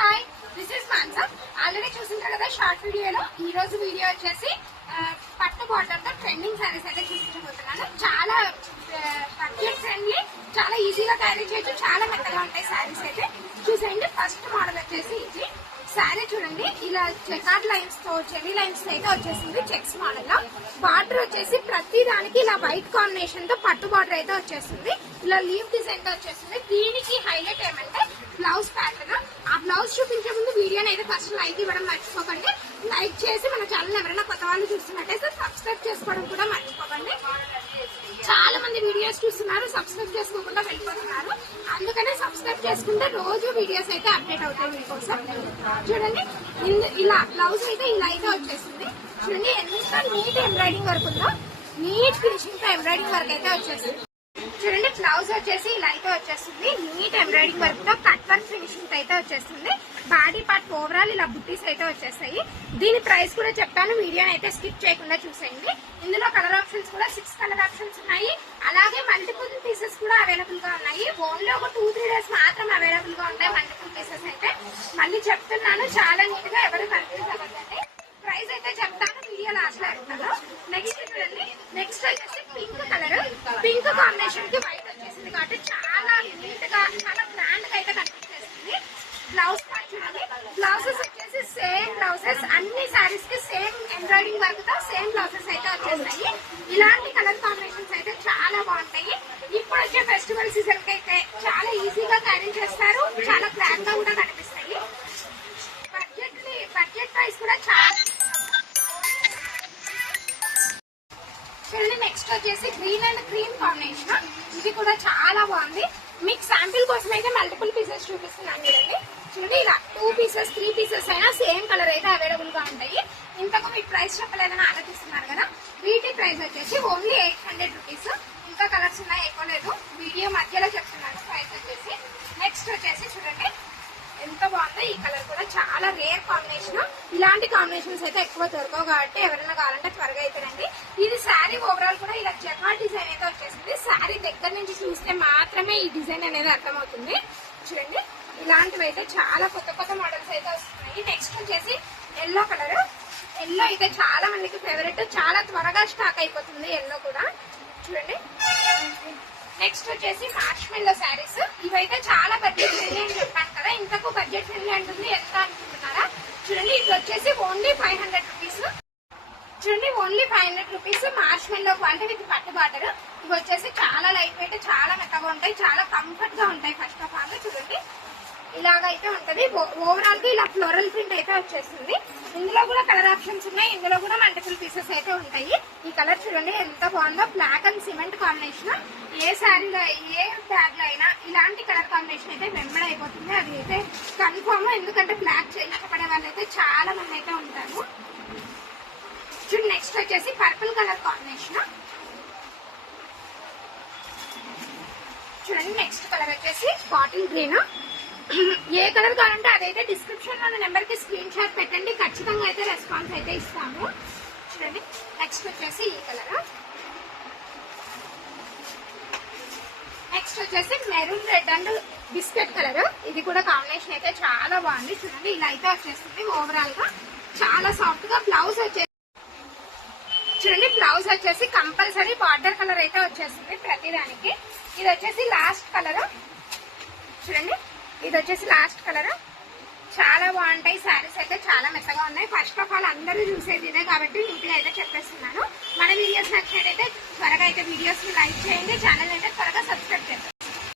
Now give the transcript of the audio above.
Hi, this is Mansa. Already చూసింటారు కదా short వీడియోలో. ఈ రోజు వీడియో వచ్చేసి పట్టు బార్డర్ తో ట్రెండింగ్ సారీస్ అయితే చూపించబోతున్నాను. చాలా బడ్జెట్ ఫ్రెండ్లీ, చాలా ఈజీగా క్యారీ చేయొచ్చు, చాలా మెత్తగా ఉంటాయి సారీస్ అయితే. చూసేయండి. ఫస్ట్ మోడల్ వచ్చేసి ఇది శారీ చూడండి, ఇలా చెకార్డ్ లైన్స్ తో చెవీ లైన్స్ అయితే వచ్చేసింది. చెక్స్ మోడల్ లో బార్డర్ వచ్చేసి ప్రతి దానికి ఇలా వైట్ కాంబినేషన్ తో పట్టు బార్డర్ అయితే వచ్చేస్తుంది. ఇలా లీవ్ డిజైన్ తో వచ్చేస్తుంది. దీనికి హైలైట్ ఏమంటే బ్లౌజ్ ప్యాటర్న్. ఆ బ్లౌజ్ చూపించే ముందు వీడియోని అయితే ఫస్ట్ లైక్ ఇవ్వడం మర్చిపోకండి. లైక్ చేసి మన ఛానల్ ఎవరైనా కొత్త వాళ్ళు చూస్తున్నట్టయితే సబ్స్క్రైబ్ చేసుకోవడం కూడా మర్చిపోకండి. చాలా మంది వీడియోస్ చూస్తున్నారు, సబ్స్క్రైబ్ చేసుకోకుండా వెళ్ళిపోతున్నారు. అందుకనే సబ్స్క్రైబ్ చేసుకుంటే రోజు వీడియోస్ అయితే అప్డేట్ అవుతాయి మీకోసం. చూడండి, ఇలా బ్లౌజ్ అయితే ఇలా అయితే వచ్చేసింది. చూడండి ఎంత నీట్ ఎంబ్రాయిడింగ్ వర్క్ ఉందో, నీట్ ఫినిషింగ్ తో ఎంబ్రాయిడింగ్ వర్క్ అయితే వచ్చేసింది. చూడండి, బ్లౌజ్ వచ్చేసి ఇలా అయితే వచ్చేస్తుంది. నీట్ ఎంబ్రాయిడింగ్ వర్క్ తో కట్ వర్క్ ఫినిషింగ్ అయితే వచ్చేస్తుంది. బాడీ పార్ట్ ఓవరాల్ ఇలా బుట్టీస్ అయితే వచ్చేస్తాయి. దీని ప్రైస్ కూడా చెప్పాను, వీడియోని అయితే స్కిప్ చేయకుండా చూసేయండి. ఇందులో కలర్ ఆప్షన్స్ కూడా 6 కలర్ ఆప్షన్స్ ఉన్నాయి. అలాగే మల్టిపుల్ పీసెస్ కూడా అవైలబుల్ గా ఉన్నాయి. ఓన్లీ ఒక 2-3 డేస్ మాత్రం అవైలబుల్ గా ఉంటాయి మల్టిపుల్ పీసెస్ అయితే. మళ్ళీ చెప్తున్నాను, చాలా నీట్ గా ఎవరు కన్ఫ్యూజ్ అవ్వకండి. ప్రైస్ అయితే చెప్తాను, వీడియో లాస్ట్ లో చెప్తాను. నెక్స్ట్ చూడండి, నెక్స్ట్ వచ్చేసి పింక్ కలర్. పింక్ కాంబినేషన్ కి వైట్ వచ్చేసింది కాబట్టి చాలా నీట్ గా, చాలా గ్రాండ్ గా అయితే కనిపిస్తుంది. బ్లౌజ్ చూడండి, బ్లౌజెస్ వచ్చేసి సేమ్ బ్లౌజెస్, అన్ని సారీస్ కి సేమ్ ఎంబ్రాయిడింగ్ వర్క్ తో సేమ్ బ్లౌజెస్ అయితే వచ్చేస్తాయి. ఇలాంటి కలర్ కాంబినేషన్స్ అయితే చాలా బాగుంటాయి. ఇప్పుడు వచ్చే ఫెస్టివల్ సీజన్ కి అయితే చాలా ఈజీగా క్యారీ చేస్తారు, చాలా గ్రాండ్ గా కూడా కనిపిస్తాయి. బడ్జెట్ ప్రైస్ కూడా చాలా. చూడండి, నెక్స్ట్ వచ్చేసి గ్రీన్ అండ్ క్రీమ్ కాంబినేషన్. ఇది కూడా చాలా బాగుంది. మీకు శాంపిల్ కోసం అయితే మల్టిపుల్ పీసెస్ చూపిస్తున్నాను. చూడండి, ఇలా 2 పీసెస్ 3 పీసెస్ అయినా సేమ్ కలర్ అయితే అవైలబుల్ గా ఉంటాయి. ఇంతకు మీకు ప్రైస్ చెప్పలేదని ఆలోచిస్తున్నారు కదా, వీటి ప్రైస్ వచ్చేసి ఓన్లీ 800 రూపీస్. ఇంకా కలర్స్ ఉన్నాయి, ఎక్కువ లేదు, వీడియో మధ్యలో చెప్తున్నాను ప్రైస్ వచ్చేసి. నెక్స్ట్ వచ్చేసి చూడండి, ఎంత బాగుందో. ఈ కలర్ కూడా చాలా రేర్ కాంబినేషన్. ఇలాంటి కాంబినేషన్స్ అయితే ఎక్కువ దొరకవు కాబట్టి ఎవరైనా కావాలంటే త్వరగా అయితే రండి. ఇది శారీ ఓవరాల్ కూడా ఇలా జకార్డ్ డిజైన్ అయితే వచ్చేసింది. శారీ దగ్గర నుంచి చూస్తే మాత్రమే ఈ డిజైన్ అనేది అర్థమవుతుంది. చూడండి, ఇలాంటివి అయితే చాలా కొత్త కొత్త మోడల్స్ అయితే వస్తున్నాయి. నెక్స్ట్ వచ్చేసి ఎల్లో కలర్. ఎల్లో అయితే చాలా మందికి ఫేవరెట్, చాలా త్వరగా స్టాక్ అయిపోతుంది ఎల్లో కూడా. చూడండి, నెక్స్ట్ వచ్చేసి మార్ష్మెల్లో శారీస్. ఇవైతే చాలా బడ్జెట్ ఫ్రెండ్లీ అని చెప్పాను కదా, ఇంతకు బడ్జెట్ ఫ్రెండ్లీ అంటుంది ఎంత అనుకుంటున్నారా? చూడండి, ఇది వచ్చేసి ఓన్లీ 500 రూపీస్. చూడండి, ఓన్లీ 500 రూపీస్ మార్ష్మెల్లో క్వాలిటీ విత్ పట్టు బార్డర్. ఇవి వచ్చేసి చాలా లైట్ వెయిట్, చాలా మెత్తగా ఉంటాయి, చాలా కంఫర్ట్ గా ఉంటాయి. ఫస్ట్ ఆఫ్ ఆల్ చూడండి, ఇలాగైతే ఉంటది. ఓవరాల్ గా ఇలా ఫ్లోరల్ ప్రింట్ అయితే వచ్చేస్తుంది. ఇందులో కూడా కలర్ ఆప్షన్స్ ఉన్నాయి, ఇందులో కూడా మల్టిపుల్ పీసెస్ అయితే ఉంటాయి. ఈ కలర్ చూడండి ఎంత బాగుందో, బ్లాక్ అండ్ సిమెంట్ కాంబినేషన్. ఏ శారీలో ఏ బ్యాగ్ లో అయినా ఇలాంటి కలర్ కాంబినేషన్ అయితే వెంబడైపోతుంది, అది అయితే కన్ఫర్మ్. ఎందుకంటే బ్లాక్ ఇష్టపడే వాళ్ళు అయితే చాలా మంది అయితే ఉంటారు. చూడండి, నెక్స్ట్ వచ్చేసి పర్పుల్ కలర్ కాంబినేషన్. చూడండి, నెక్స్ట్ కలర్ వచ్చేసి బాటిల్ గ్రీన్. ఏ కలర్ కావాలంటే అదైతే డిస్క్రిప్షన్ లో నెంబర్ కి స్క్రీన్ షాట్ పెట్టండి, ఖచ్చితంగా అయితే రెస్పాన్స్ అయితే ఇస్తాము. చూడండి, నెక్స్ట్ వచ్చేసి ఈ కలర్. నెక్స్ట్ వచ్చేసి maroon red and biscuit colour. ఇది కూడా కాంబినేషన్ అయితే చాలా బాగుంది. చూడండి, ఇలా అయితే వచ్చేస్తుంది. ఓవరాల్ గా చాలా సాఫ్ట్ గా. బ్లౌజ్ వచ్చేసి చూడండి, బ్లౌజ్ వచ్చేసి కంపల్సరీ బార్డర్ కలర్ అయితే వచ్చేస్తుంది ప్రతిదానికి. ఇది వచ్చేసి లాస్ట్ కలర్. చూడండి, ఇది వచ్చేసి లాస్ట్ కలర్. చాలా బాగుంటాయి శారీస్ అయితే, చాలా మెత్తగా ఉన్నాయి. ఫస్ట్ ఆఫ్ ఆల్ అందరూ చూసేది ఇదే కాబట్టి నీట్గా అయితే చెప్పేస్తున్నాను. మన వీడియోస్ నచ్చినట్టయితే త్వరగా అయితే వీడియోస్ లైక్ చేయండి, ఛానల్ అయితే త్వరగా సబ్స్క్రైబ్ చేయండి.